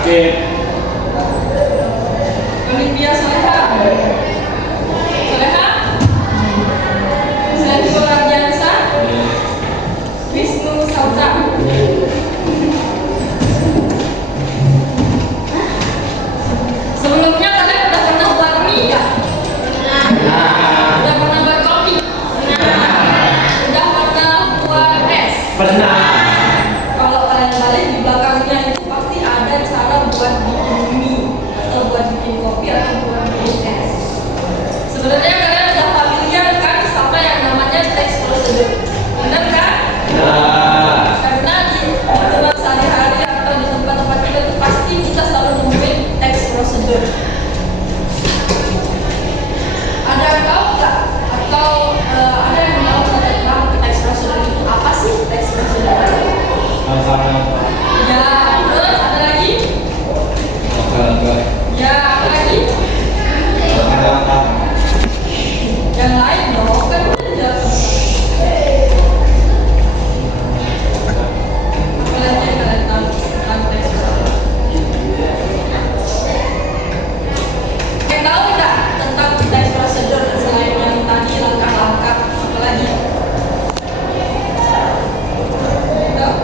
Skip. Olivia Soleha. Soleha. Sergio Radiansa. Wisnu Sautra. Sebelumnya kalian udah pernah buat mie nggak? Udah pernah buat kopi? Udah pernah buat es? Pernah. Kalau kalian balik di belakangnya itu pasti ada cara buat bikin mie atau buat bikin kopi atau buat bikin es. Sebenarnya kalian udah familiar kan sama yang namanya text procedure, benar kan? Karena di tempat sehari-hari atau di tempat-tempat kita itu pasti kita selalu nemuin text procedure. Ada yang tahu nggak? Atau ada yang tahu tentang text procedure itu apa sih text procedure? Ya, terus ada lagi? Ya, apa lagi? Yang lain dong, kan udah dijawab. Apa lagi yang kalian tahu tentang text procedure? Yang tahu nggak tentang text procedure selain yang tadi langkah-langkah? Apa lagi? Tahu?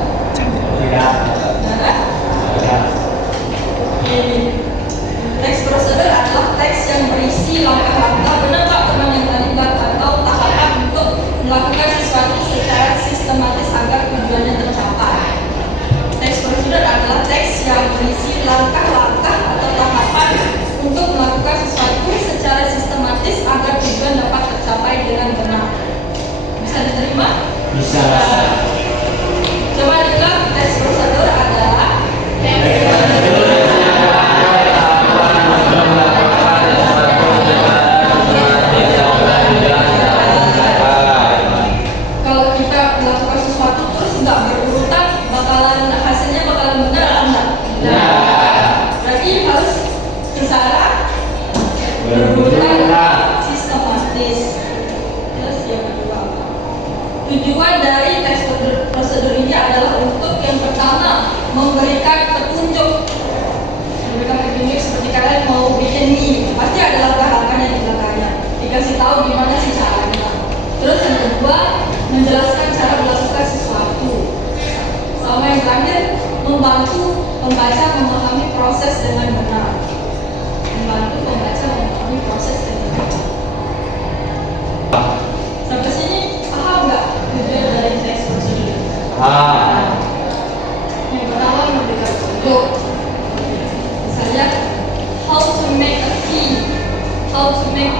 Teks prosedur adalah teks yang berisi langkah-langkah penebak teman yang terlibat atau tahapan untuk melakukan sesuatu secara sistematis agar tujuannya tercapai. Teks prosedur adalah teks yang berisi langkah-langkah atau tahapan untuk melakukan sesuatu secara sistematis agar tujuan dapat tercapai dengan benar. Bisa diterima? Bisa. Coba diulang, teks prosedur adalah kalau kita melakukan sesuatu terus nggak berurutan, hasilnya bakalan benar atau enggak? Berarti harus secara berurutan, sistematis. Terus yang kedua apa? Tujuan dari teks prosedur ini adalah untuk yang pertama memberikan petunjuk. Memberikan petunjuk seperti kalian mau bikin mie, pasti ada langkah-langkahnya di belakangnya. Dikasih tahu gimana sih caranya. Terus yang kedua, menjelaskan cara melakukan sesuatu. Sama yang terakhir, membantu pembaca memahami proses dengan benar. Membantu pembaca memahami proses dengan benar. Sampai sini paham nggak tujuan dari teks prosedur? Yang pertama memberikan petunjuk. Misalnya, how to make a tea, how to make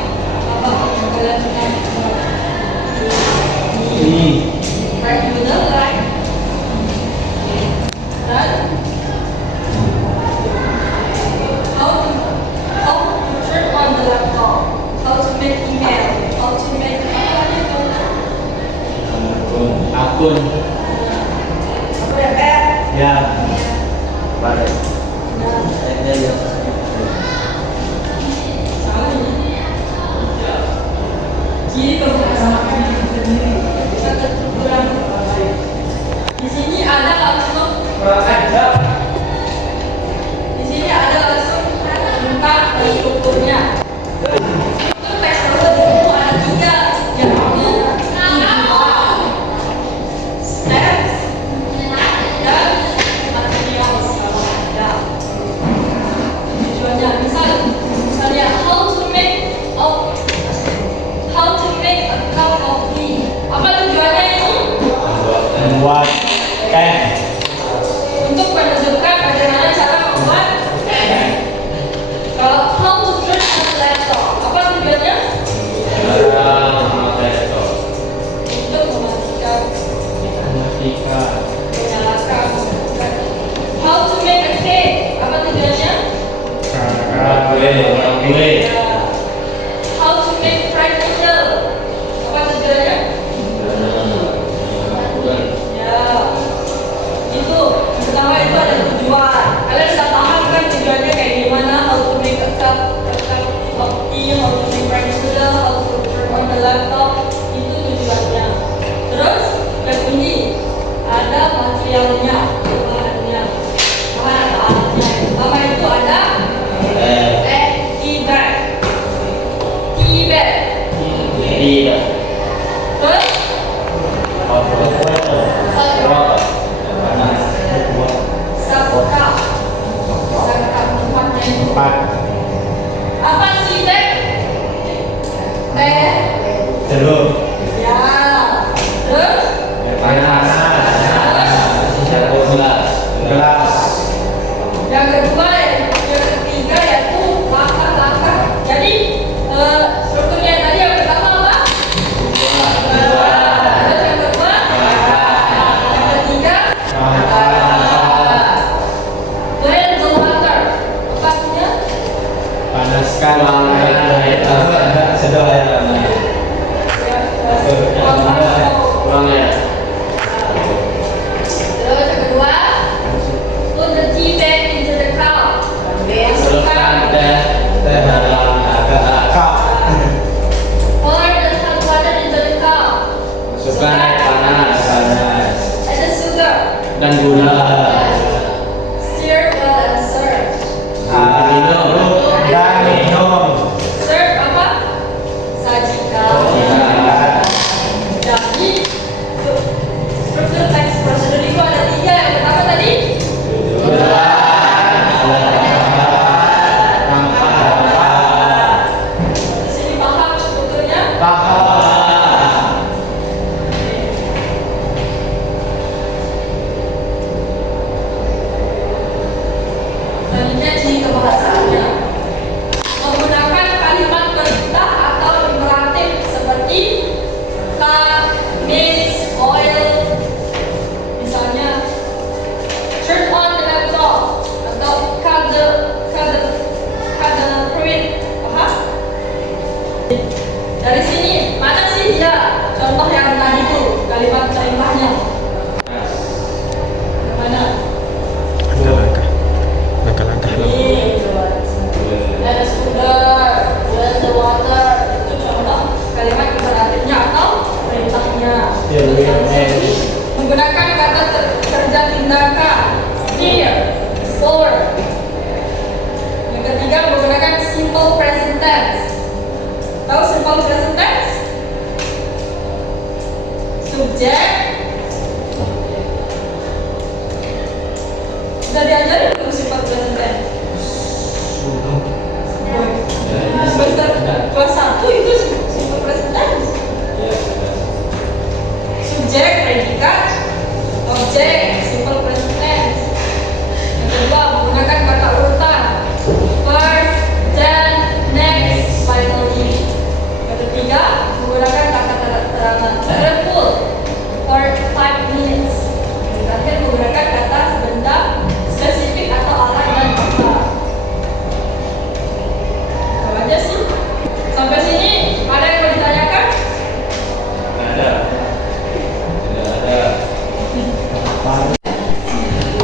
apa yang kalian pernah right noodle, right? Dan how to turn on the laptop, how to make email, how to make apa lagi Akun. apa ya Pak? Ya. Baik. Salah ini. Jadi pembahasan sendiri kita terkurang. Di sini ada langsung tentang strukturnya. Struktur teks prosedur itu ada 3, yakni tujuan, steps, dan material segala macam. Tujuannya misalnya how to make a cup of tea. Apa tujuannya ini? Membuat teh. Untuk menunjukkan bagaimana cara membuat teh. Kalau how to turn on the laptop, apa tujuannya? Untuk mematikan, menyalakan. How to make a cake, apa tujuannya? How to make fried noodle, apa tujuannya? Ya, itu pertama itu ada tujuan. Kalian sudah paham kan tujuannya kayak gimana? How to make a cup of tea, how to make fried noodle, how to turn on the laptop. Itu tujuannya. Terus yang ini ada materialnya, bahannya, bahan alatnya. Apa 4. Apa sih teh? Teh. Jeruk. Ya. Terus? Panas. Gelas. Yang kedua, yang ketiga yaitu langkah-langkah. Jadi strukturnya tadi yang pertama apa? Terus yang kedua, yang ketiga, boil the water. Apa artinya? Panaskan air. Sedot air. Kurang ya. Terus yang kedua, put the tea bag into the cup. Masukkan teh dalam cup. Pour the hot water into the cup. Masukkan air panas. Add the sugar. Dan gula. Stir well and serve. Minum dan minum. Serve apa? Sajikan. Jadi struktur teks prosedur itu ada 3. Yang pertama tadi di sini paham strukturnya. Selanjutnya ciri kebahasaannya menggunakan kalimat perintah atau imperatif seperti cut, mix, oil. Misalnya turn on the laptop atau cut the print. Paham? Dari sini mana sih dia contoh yang tadi itu kalimat perintahnya? Yang mana? Langkah-langkah Ini ada sugar, boil the water. Itu contoh kalimat imperatifnya atau perintahnya. Menggunakan kata kerja tindakan here, for. Yang ketiga menggunakan simple present tense. Tahu simple present tense? Subjek. Sudah diajarin belum simple present tense? Semester kelas 1 itu simple present tense. Subjek, predikat, objek, simple present tense. Yang kedua menggunakan kata urutan first, then, next, finally. Yang ketiga menggunakan kata keterangan full for 5 minutes. Yang terakhir menggunakan kata benda spesifik atau alat dan kata. Apa aja sih? Sampai sini ada yang mau ditanyakan? Ada. Tidak ada.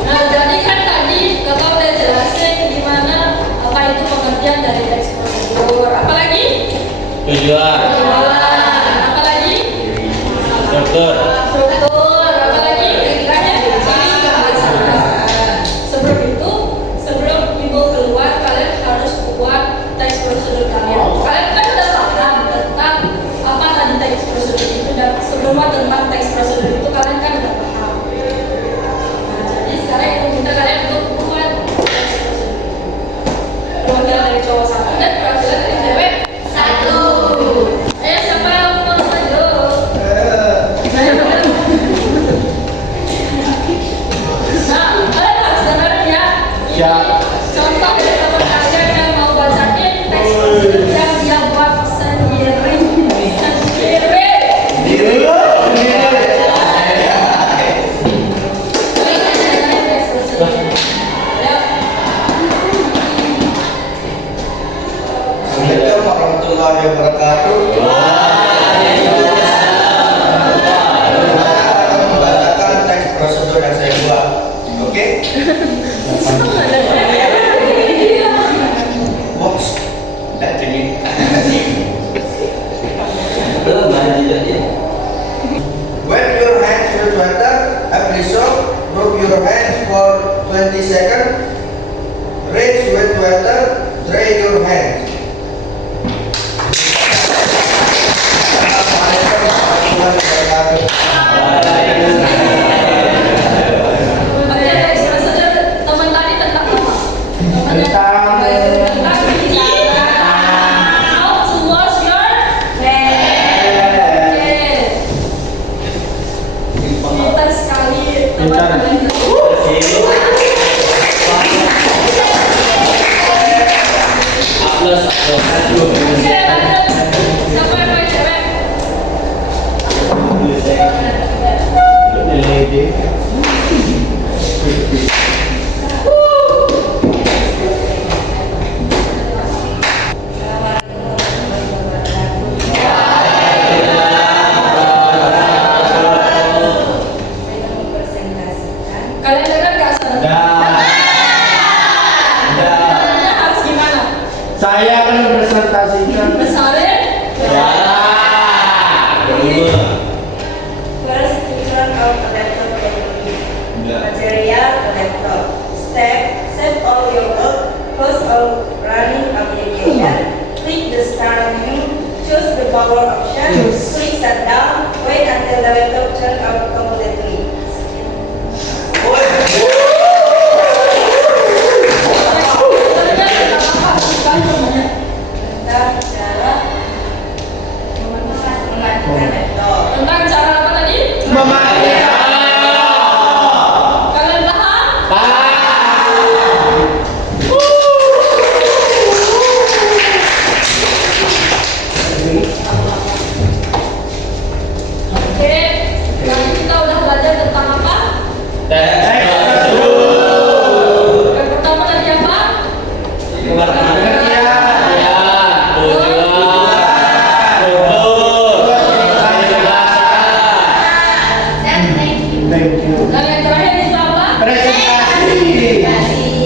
Nah, jadi kan tadi Kakak udah jelasin gimana apa itu pengertian dari teks prosedur. Apalagi? Tujuan. Apalagi? Struktur. Struktur. Apalagi? Terakhir? Sebelum itu, sebelum ibu keluar, kalian harus buat teks prosedur kalian. Kalian kan udah paham tentang apa tadi teks prosedur itu dan sebelumnya tentang teks prosedur itu kalian kan udah paham. Nah, jadi sekarang ibu minta kalian untuk buat teks prosedur. Perwakilan dari cowok 1 dan perwakilan dari cewek 1. Ayo siapa yang mau maju? Nah, kalian harus dengerin ya. Ya. Contoh dari teman kalian yang mau bacain teks prosedur yang dia buat sendiri. Assalamualaikum warahmatullahi wabarakatuh. Saya akan membacakan teks prosedur yang saya buat. Oke? Box. Tidak jadi. Wet your hands with water. Apply soap. Rub your hands for 20 seconds. Rinse with water. Dry your hands. Assalamualaikum warahmatullahi wabarakatuh. Oke, teks prosedur teman tadi tentang apa? Temannya Tentang Oke, lanjut. Siapa yang paling cewek? Kalian dengar gak sih? Caranya harus gimana? Saya akan presentasikan. Besarin. First, turn on a laptop battery. Material, a laptop. Step, save all your work. Close all running application. Click the start menu. Choose the power option. Click shutdown. Wait until the laptop turn off completely. Tentang cara mematikan laptop. Tentang cara apa tadi? Mematikan. Kalian paham? Oke, sekarang kita udah belajar tentang apa? Yang pertama tadi apa? Thank you. Dan yang terakhir itu apa? Presentasi.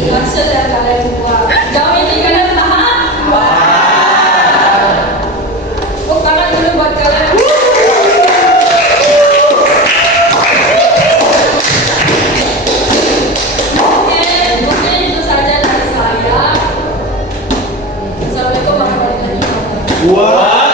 Maksud yang kalian buat. Jauh ini kalian paham? Tepuk tangan dulu buat kalian. Oke, mungkin itu saja dari saya. Assalamualaikum warahmatullahi wabarakatuh. Wow.